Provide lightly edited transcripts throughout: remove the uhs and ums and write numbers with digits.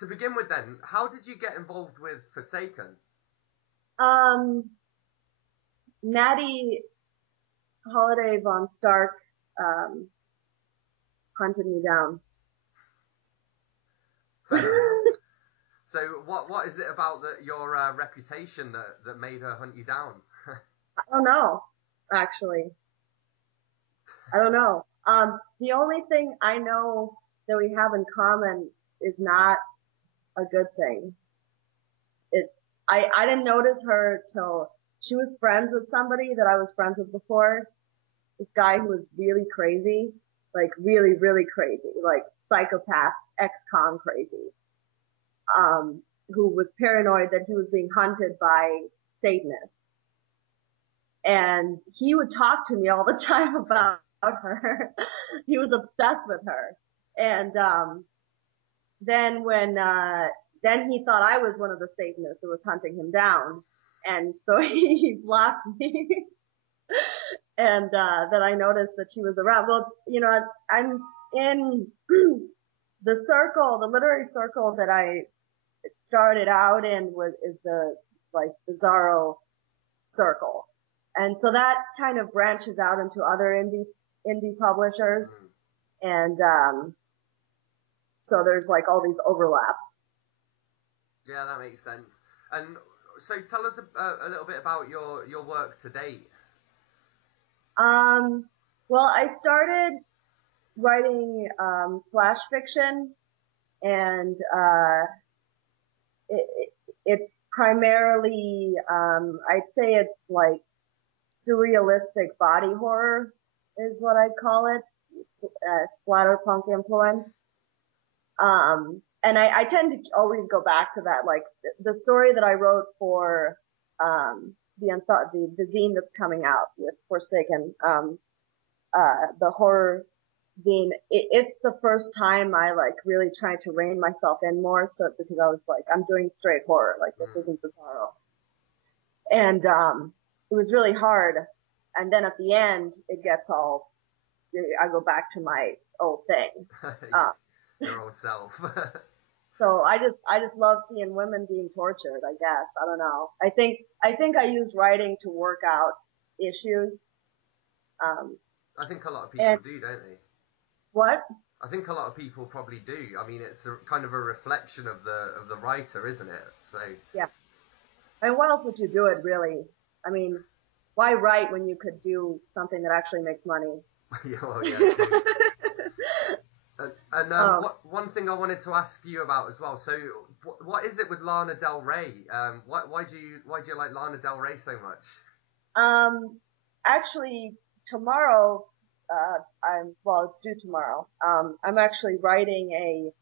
to begin with then, how did you get involved with Forsaken? Um, Maddie Holiday von Stark um, hunted me down. Fair enough. I So what is it about your reputation that made her hunt you down? don't know, actually. I don't know. The only thing I know that we have in common is not a good thing. It's, I didn't notice her till she was friends with somebody that I was friends with before. This guy who was really crazy, like really, really crazy, like psychopath, ex-con crazy, who was paranoid that he was being hunted by Satanists. And he would talk to me all the time about her. He was obsessed with her. And, then then he thought I was one of the Satanists who was hunting him down. And so he blocked me. And, then I noticed that she was around. Well, I'm in the circle, the literary circle that I started out in is the, like, Bizarro circle. And so that kind of branches out into other indie publishers. And, so there's like all these overlaps. Yeah, that makes sense. And so tell us a little bit about your work to date. Well, I started writing, flash fiction, and, it's primarily, I'd say it's like surrealistic body horror is what I'd call it, splatterpunk influence. And I tend to always go back to that, like the story that I wrote for, the zine that's coming out with Forsaken, the horror zine. It's the first time I like really tried to rein myself in more, so because I was like, I'm doing straight horror, like this isn't Bizarro. And, it was really hard. And then at the end, it gets all, I go back to my old thing. Your old self. So I just love seeing women being tortured, I guess. I don't know. I think I use writing to work out issues. I think a lot of people do, don't they? What? I think a lot of people probably do. I mean, it's kind of a reflection of the writer, isn't it? So yeah. And what else would you do it really? I mean, why write when you could do something that actually makes money? well, yeah. And one thing I wanted to ask you about as well. So, what is it with Lana Del Rey? Why do you like Lana Del Rey so much? Actually, tomorrow, it's due tomorrow. I'm actually writing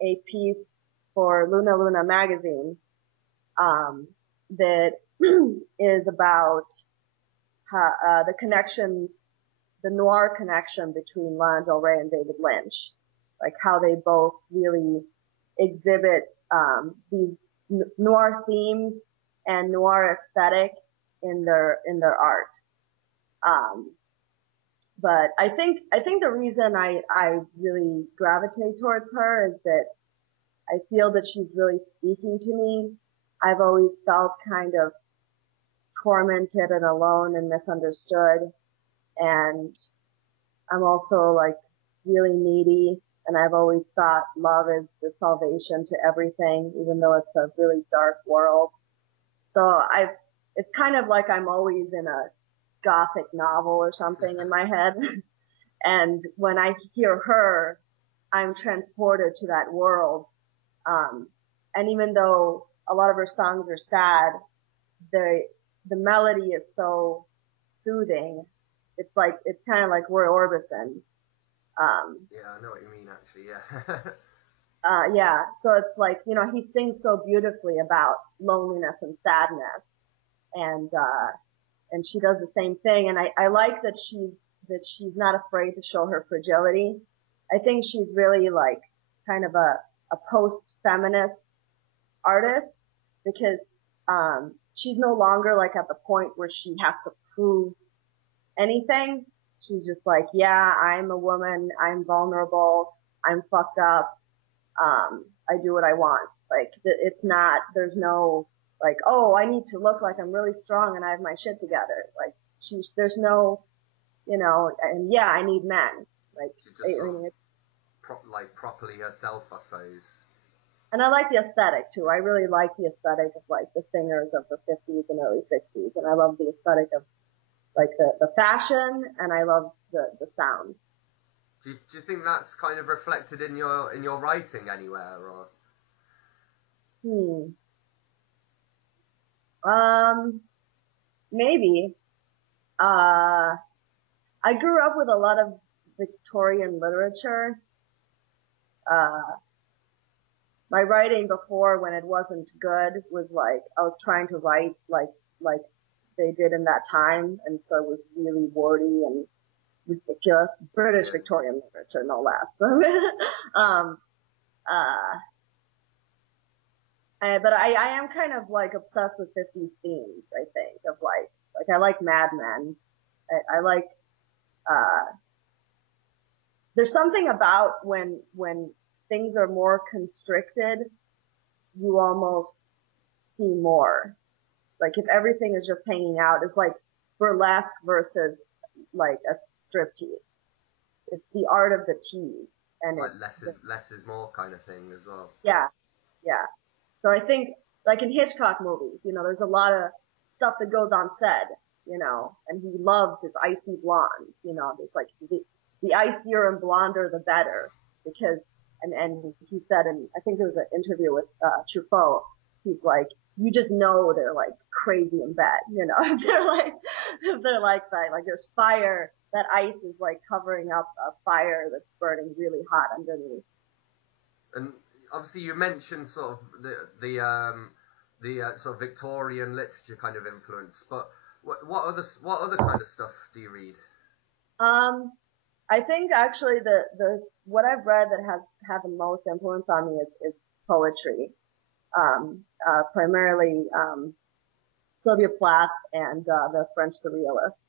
a piece for Luna Luna magazine, that is about the connections, the noir connection between Lana Del Rey and David Lynch, like how they both really exhibit these noir themes and noir aesthetic in their art. But I think the reason I really gravitate towards her is that I feel that she's really speaking to me. I've always felt kind of tormented and alone and misunderstood. And I'm also like really needy, and I've always thought love is the salvation to everything, even though it's a really dark world. So it's kind of like I'm always in a gothic novel or something in my head. And when I hear her, I'm transported to that world. And even though a lot of her songs are sad, the melody is so soothing. It's kind of like Roy Orbison. Yeah, I know what you mean, actually. Yeah. Yeah. So it's like, he sings so beautifully about loneliness and sadness, and she does the same thing. And I like that she's not afraid to show her fragility. I think she's really like kind of a post-feminist artist, because, she's no longer like at the point where she has to prove anything. She's just like, yeah, I'm a woman, I'm vulnerable, I'm fucked up, I do what I want. Like, it's not, there's no, like, oh, I need to look like I'm really strong and I have my shit together. Like, there's no, you know, and yeah, I need men. Like, I mean, it's, properly herself, I suppose. and I like the aesthetic too. I really like the aesthetic of like the singers of the 50s and early 60s. And I love the aesthetic of like the fashion, and I love the sound. Do you think that's kind of reflected in your writing anywhere, or? Maybe. I grew up with a lot of Victorian literature. My writing before, when it wasn't good, was like, I was trying to write like they did in that time, and so it was really wordy and ridiculous. British Victorian literature, no less. But I am kind of like obsessed with 50s themes, I think, of like I like Mad Men. I like, there's something about when things are more constricted, you almost see more. Like if everything is just hanging out, it's like burlesque versus like a striptease. It's the art of the tease, and like it's less is more kind of thing as well. Yeah, yeah. So I think like in Hitchcock movies, you know, there's a lot of stuff that goes on set, you know, and he loves his icy blondes, you know, there's like the icier and blonder the better, because and he said, and I think there was an interview with Truffaut, he's like, you just know they're like crazy in bed, you know, if they're like that, like there's fire, that ice is like covering up a fire that's burning really hot underneath. And obviously, you mentioned sort of the sort of Victorian literature kind of influence, but what other kind of stuff do you read? I think actually the what I've read that has had the most influence on me is poetry. Primarily Sylvia Plath and the French Surrealists.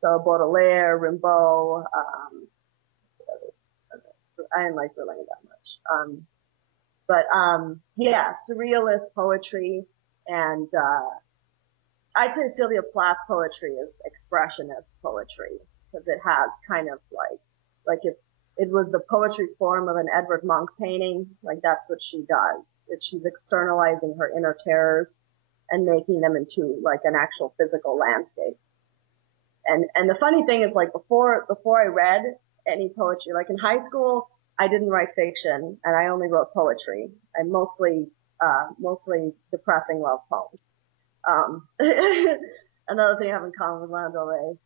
So Baudelaire, Rimbaud. I didn't like Verlaine that much. But yeah, surrealist poetry, and I'd say Sylvia Plath's poetry is expressionist poetry, because it has kind of like if it was the poetry form of an Edvard Munch painting, like that's what she does. She's externalizing her inner terrors and making them into like an actual physical landscape. And the funny thing is, like before I read any poetry, like in high school, I didn't write fiction and I only wrote poetry, and mostly depressing love poems. Another thing I have in common with Lana Del Rey.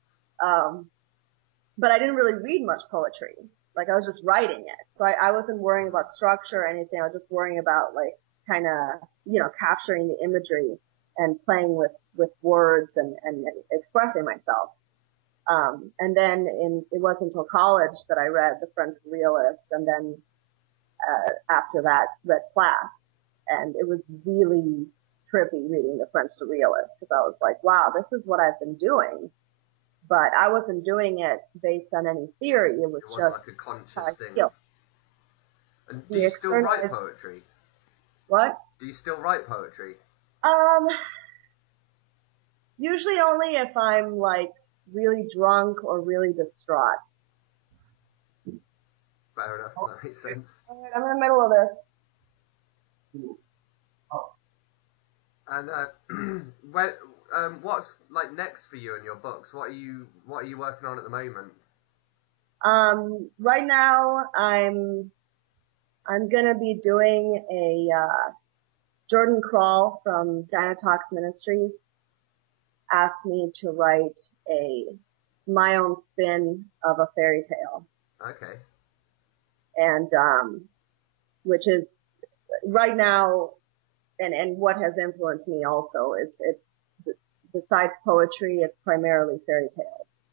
But I didn't really read much poetry. Like I was just writing it. So I wasn't worrying about structure or anything. I was just worrying about like kind of, you know, capturing the imagery and playing with words and expressing myself. And then it wasn't until college that I read the French Surrealists, and then, after that read Plath. And it was really trippy reading the French Surrealists, because I was like, wow, this is what I've been doing. But I wasn't doing it based on any theory. It was just like a conscious thing. Feel. And do you still write poetry? What? Do you still write poetry? Usually only if I'm like really drunk or really distraught. Fair enough, that makes sense. Alright, I'm in the middle of this. And what's like next for you in your books? What are you working on at the moment? Right now I'm gonna be doing a Jordan Kroll from Dynatox Ministries asked me to write my own spin of a fairy tale. Okay. And which is right now, and what has influenced me also, it's besides poetry, it's primarily fairy tales.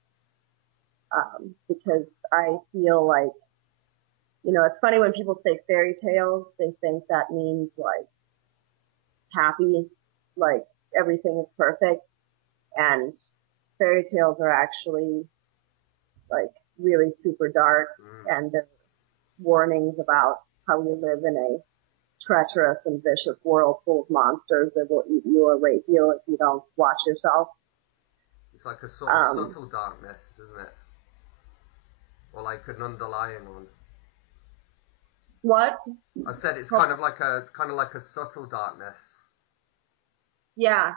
Because I feel like, you know, it's funny when people say fairy tales, they think that means like happy, like everything is perfect. And fairy tales are actually like really super dark, and they're warnings about how we live in a treacherous and vicious world full of monsters that will eat you or rape you if you don't watch yourself. It's like a sort of subtle darkness, isn't it? Or like an underlying one. What? I said it's kind of like a subtle darkness. Yeah.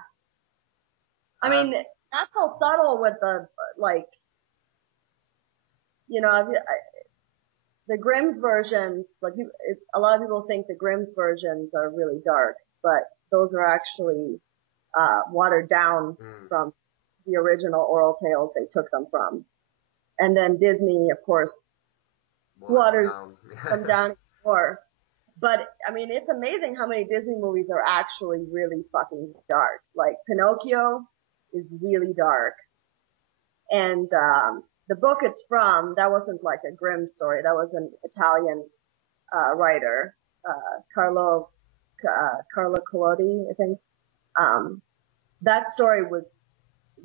I mean, not so subtle with the, like, you know, the Grimm's versions, like, a lot of people think the Grimm's versions are really dark, but those are actually, watered down from the original oral tales they took them from. And then Disney, of course, waters them down more. But, I mean, it's amazing how many Disney movies are actually really fucking dark. Like, Pinocchio is really dark. And, the book it's from, that wasn't like a Grimm story. That was an Italian, writer, Carlo Collodi, I think. That story was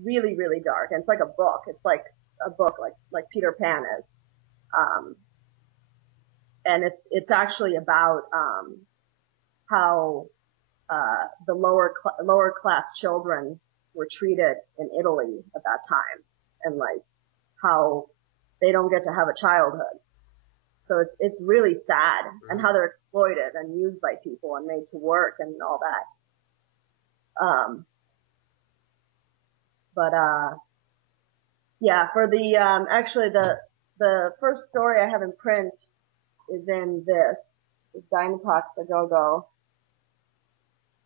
really, really dark. And it's like a book. It's like a book like Peter Pan is. And it's actually about, how, the lower class children were treated in Italy at that time. And like, how they don't get to have a childhood. So it's really sad, and how they're exploited and used by people and made to work and all that. Yeah, for the, actually the first story I have in print is in this, Dynatox A Go-Go.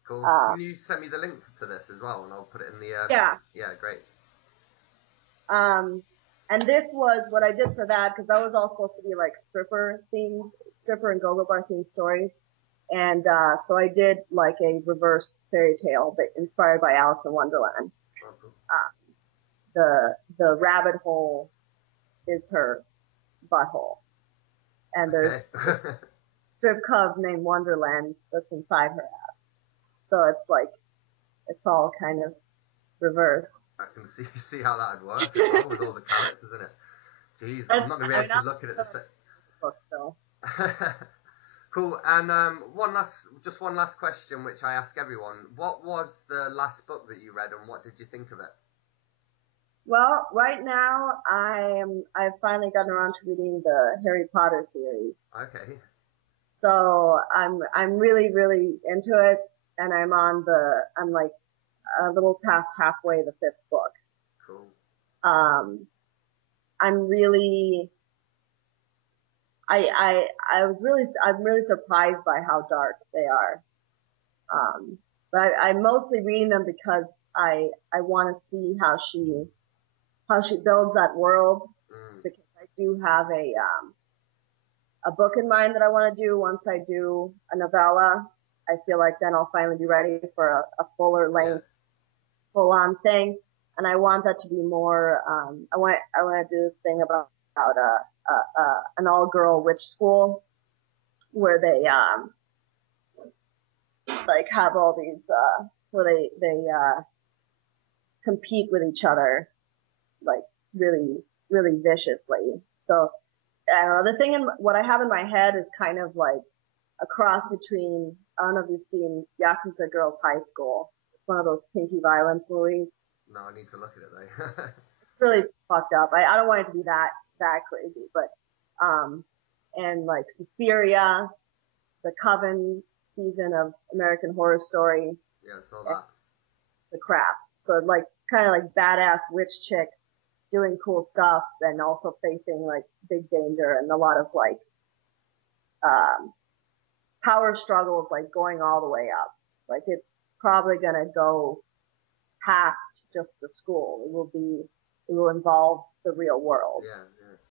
Cool. Can you send me the link to this as well, and I'll put it in the, yeah. Yeah, great. And this was what I did for that, because that was all supposed to be like stripper and go-go bar themed stories. And, so I did like a reverse fairy tale, but inspired by Alice in Wonderland. Oh, cool. The rabbit hole is her butthole. And there's a strip club named Wonderland that's inside her ass. So it's like, it's all kind of reversed. I can see how that would work as well with all the characters in it. Jeez, I'm not going to be able to look at it the same. Book still. Cool. And one last question, which I ask everyone: what was the last book that you read, and what did you think of it? Well, right now I've finally gotten around to reading the Harry Potter series. Okay. So I'm really, really into it, and I'm like a little past halfway the 5th book. Cool. I'm really surprised by how dark they are. But I'm mostly reading them because I want to see how she builds that world, because I do have a book in mind that I want to do. Once I do a novella, I feel like then I'll finally be ready for a fuller length, full on thing. And I want that to be more, I want to do this thing about an all-girl witch school where they, like have all these, where they compete with each other, like really, really viciously. So, I don't know, the thing what I have in my head is kind of like a cross between, I don't know if you've seen Yakuza Girls High School. It's one of those pinky violence movies. No, I need to look at it though. It's really fucked up. I don't want it to be that crazy, but, and like Suspiria, the Coven season of American Horror Story. Yeah, I saw that. The crap. So like, kind of like badass witch chicks doing cool stuff and also facing like big danger and a lot of like, power struggles, like going all the way up. Like it's probably gonna go past just the school. It will involve the real world. Yeah,